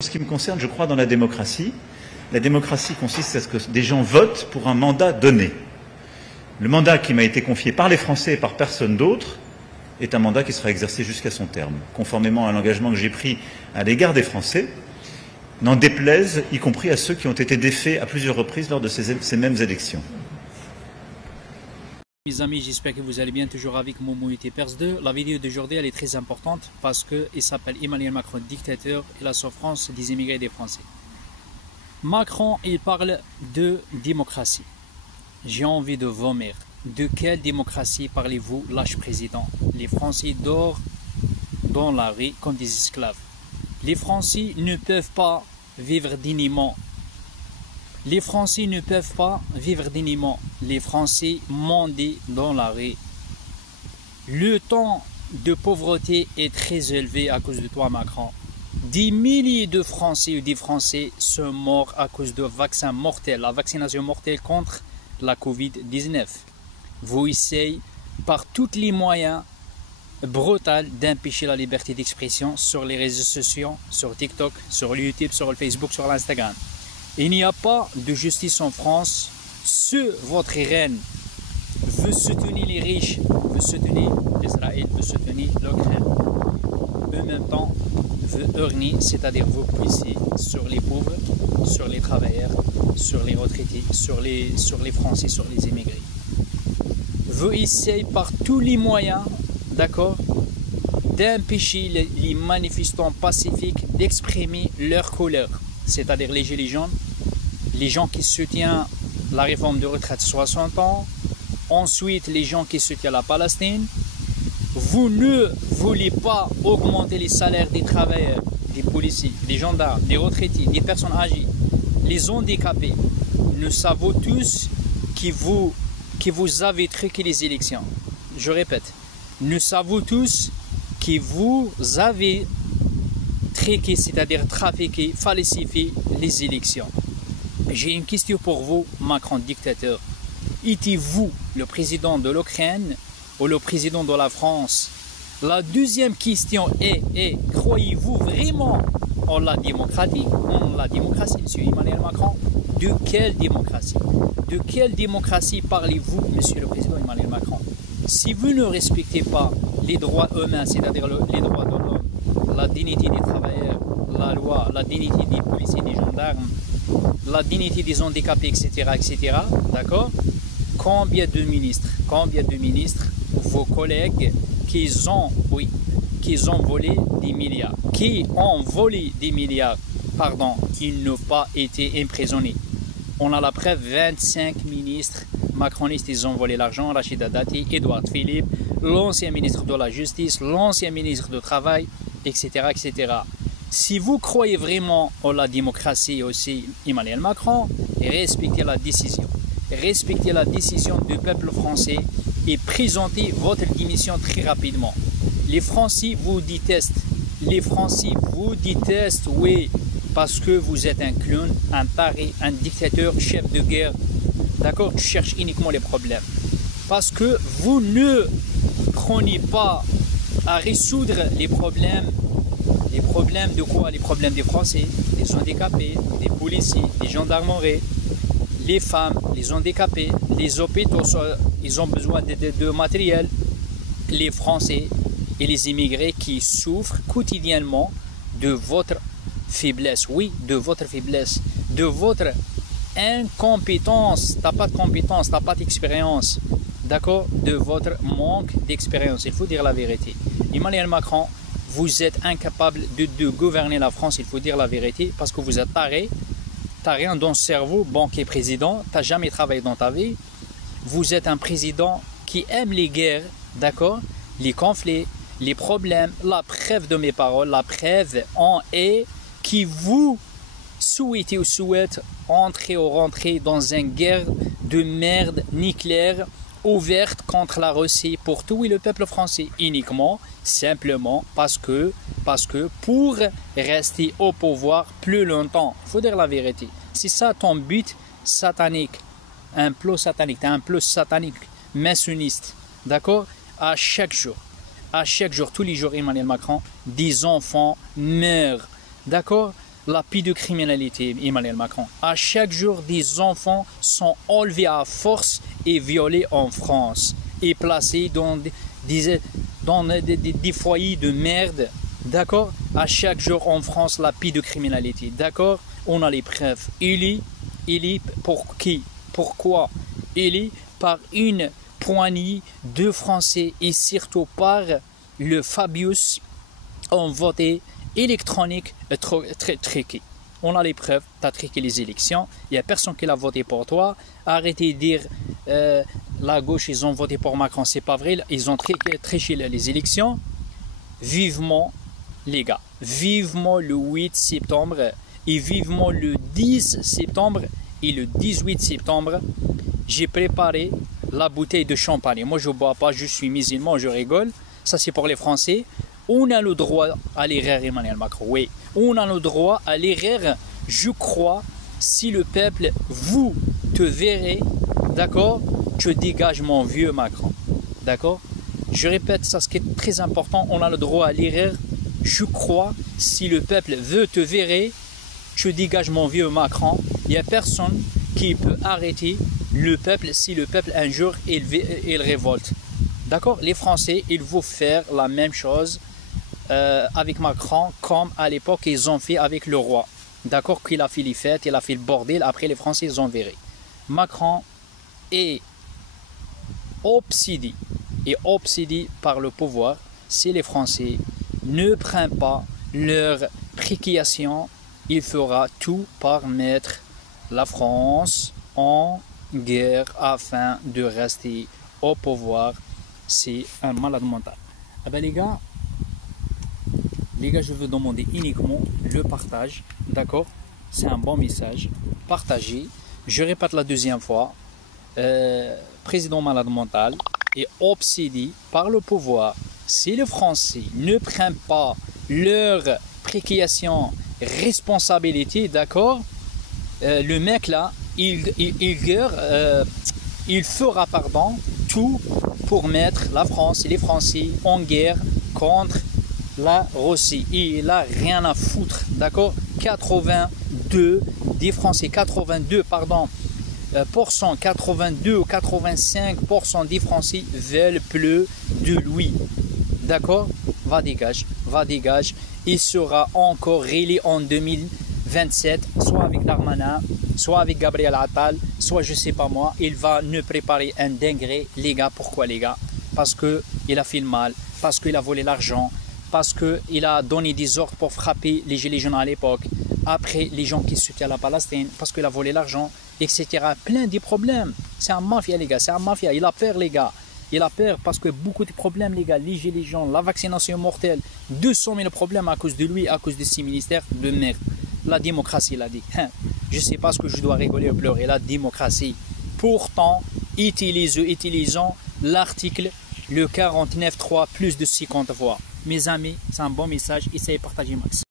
En ce qui me concerne, je crois dans la démocratie. La démocratie consiste à ce que des gens votent pour un mandat donné. Le mandat qui m'a été confié par les Français et par personne d'autre est un mandat qui sera exercé jusqu'à son terme, conformément à l'engagement que j'ai pris à l'égard des Français, n'en déplaise, y compris à ceux qui ont été défaits à plusieurs reprises lors de ces mêmes élections. Mes amis, j'espère que vous allez bien, toujours avec Momo Pers 2. La vidéo d'aujourd'hui elle est très importante parce qu'il s'appelle Emmanuel Macron, dictateur et la souffrance des immigrés et des Français. Macron, il parle de démocratie. J'ai envie de vomir. De quelle démocratie parlez-vous, lâche président? Les Français dorment dans la rue comme des esclaves. Les Français ne peuvent pas vivre dignement. Les Français ne peuvent pas vivre dignement. Les Français mendient dans la rue. Le taux de pauvreté est très élevé à cause de toi, Macron. Des milliers de Français ou des Français sont morts à cause de vaccins mortels, la vaccination mortelle contre la Covid-19. Vous essayez par tous les moyens brutaux d'empêcher la liberté d'expression sur les réseaux sociaux, sur TikTok, sur YouTube, sur le Facebook, sur l'Instagram. Il n'y a pas de justice en France. Votre reine veut soutenir les riches, veut soutenir Israël, veut soutenir l'Ukraine. En même temps, veut orner, c'est-à-dire vous puissiez sur les pauvres, sur les travailleurs, sur les retraités, sur les Français, sur les immigrés. Vous essayez par tous les moyens, d'accord, d'empêcher les manifestants pacifiques d'exprimer leur couleur, c'est-à-dire les gilets jaunes, les gens qui soutiennent la réforme de retraite 60 ans, ensuite les gens qui soutiennent la Palestine. Vous ne voulez pas augmenter les salaires des travailleurs, des policiers, des gendarmes, des retraités, des personnes âgées, les handicapés. Nous savons tous que vous avez truqué les élections. Je répète, nous savons tous que vous avez truqué, c'est-à-dire trafiqué, falsifié les élections. J'ai une question pour vous, Macron dictateur. Étiez-vous le président de l'Ukraine ou le président de la France? La deuxième question est croyez-vous vraiment en la démocratie, monsieur Emmanuel Macron? De quelle démocratie? De quelle démocratie parlez-vous, monsieur le président Emmanuel Macron? Si vous ne respectez pas les droits humains, c'est-à-dire les droits de l'homme, la dignité des travailleurs, la loi, la dignité des policiers, des gendarmes, la dignité des handicapés, etc., d'accord? Combien de ministres, vos collègues qui ont volé des milliards, ils n'ont pas été emprisonnés. On a la preuve, 25 ministres macronistes, ils ont volé l'argent, Rachida Dati, Édouard Philippe, l'ancien ministre de la Justice, l'ancien ministre du Travail, etc., etc. Si vous croyez vraiment en la démocratie aussi, Emmanuel Macron, respectez la décision. Respectez la décision du peuple français et présentez votre démission très rapidement. Les Français vous détestent. Les Français vous détestent, oui, parce que vous êtes un clown, un taré, un dictateur, chef de guerre. D'accord? Tu cherches uniquement les problèmes. Parce que vous ne prenez pas à résoudre les problèmes. Les problèmes de quoi? Les problèmes des Français, des handicapés, des policiers, des gendarmeries, les femmes, les handicapés, les hôpitaux, ils ont besoin de matériel. Les Français et les immigrés qui souffrent quotidiennement de votre faiblesse. Oui, de votre faiblesse, de votre incompétence. Tu n'as pas de compétence, tu n'as pas d'expérience. D'accord? De votre manque d'expérience. Il faut dire la vérité. Emmanuel Macron, vous êtes incapable de gouverner la France, il faut dire la vérité, parce que vous êtes taré. Tu n'as rien dans le cerveau, banquier président, tu n'as jamais travaillé dans ta vie. Vous êtes un président qui aime les guerres, d'accord? Les conflits, les problèmes. La preuve de mes paroles, la preuve en est que vous souhaitez ou souhaitez entrer ou rentrer dans une guerre de merde nucléaire ouverte contre la Russie pour tout le peuple français, uniquement, simplement parce que pour rester au pouvoir plus longtemps, il faut dire la vérité. C'est ça ton but satanique, un plan satanique, maçonniste, d'accord? À chaque jour, tous les jours, Emmanuel Macron, des enfants meurent, d'accord? la pédocriminalité, Emmanuel Macron. À chaque jour, des enfants sont enlevés à force et violés en France et placés dans des foyers de merde. D'accord? À chaque jour en France, la pédocriminalité. D'accord? On a les preuves. Il est pour qui? Pourquoi? Il est par une poignée de Français et surtout par le Fabius en vote électronique triqué. On a les preuves, tu as triqué les élections, il n'y a personne qui l'a voté pour toi. Arrêtez de dire la gauche, ils ont voté pour Macron, c'est pas vrai, ils ont triché les élections. Vivement, les gars, vivement le 8 septembre et vivement le 10 septembre et le 18 septembre. J'ai préparé la bouteille de champagne. Moi, je ne bois pas, je suis musulman, je rigole. Ça, c'est pour les Français. On a le droit à l'erreur, Emmanuel Macron. Oui, on a le droit à l'erreur. Je crois, si le peuple, vous, te verrez, d'accord, je dégage mon vieux Macron. D'accord? Je répète, ça, ce qui est très important, on a le droit à l'erreur. Je crois, si le peuple veut te verrer, je dégage mon vieux Macron. Il n'y a personne qui peut arrêter le peuple si le peuple un jour il révolte. D'accord? Les Français, ils vont faire la même chose avec Macron comme à l'époque ils ont fait avec le roi. D'accord? Qu'il a fait les fêtes, il a fait le bordel, après les Français ils ont viré. Macron est obsédé par le pouvoir. Si les Français ne prennent pas leur précation, il fera tout par mettre la France en guerre afin de rester au pouvoir. C'est un malade mental. Eh ben les gars, je veux demander uniquement le partage. D'accord? C'est un bon message. Partagez. Je répète la deuxième fois. Président malade mental est obsédé par le pouvoir. Si les Français ne prennent pas leur précation, responsabilité, d'accord, le mec là, il fera tout pour mettre la France et les Français en guerre contre la Russie. Et il n'a rien à foutre, d'accord? 82 des Français, 82 ou 85% des Français veulent plus de lui. D'accord? Va dégage. Il sera encore réélu en 2027, soit avec Darmanin, soit avec Gabriel Attal, soit je sais pas moi. Il va nous préparer un dinguerie, les gars. Pourquoi les gars? Parce qu'il a fait le mal, parce qu'il a volé l'argent, parce qu'il a donné des ordres pour frapper les gilets jaunes à l'époque, après les gens qui soutiennent la Palestine, parce qu'il a volé l'argent, etc. Plein de problèmes. C'est un mafia les gars, c'est un mafia. Il a peur les gars. Il a peur parce que beaucoup de problèmes les gars, les gilets jaunes, la vaccination mortelle, 200 000 problèmes à cause de lui, à cause de ces ministères de merde. La démocratie, il a dit. Je ne sais pas ce que je dois rigoler ou pleurer. La démocratie. Pourtant, utilisons l'article le 49.3 plus de 50 voix. Mes amis, c'est un bon message. Essayez de partager max.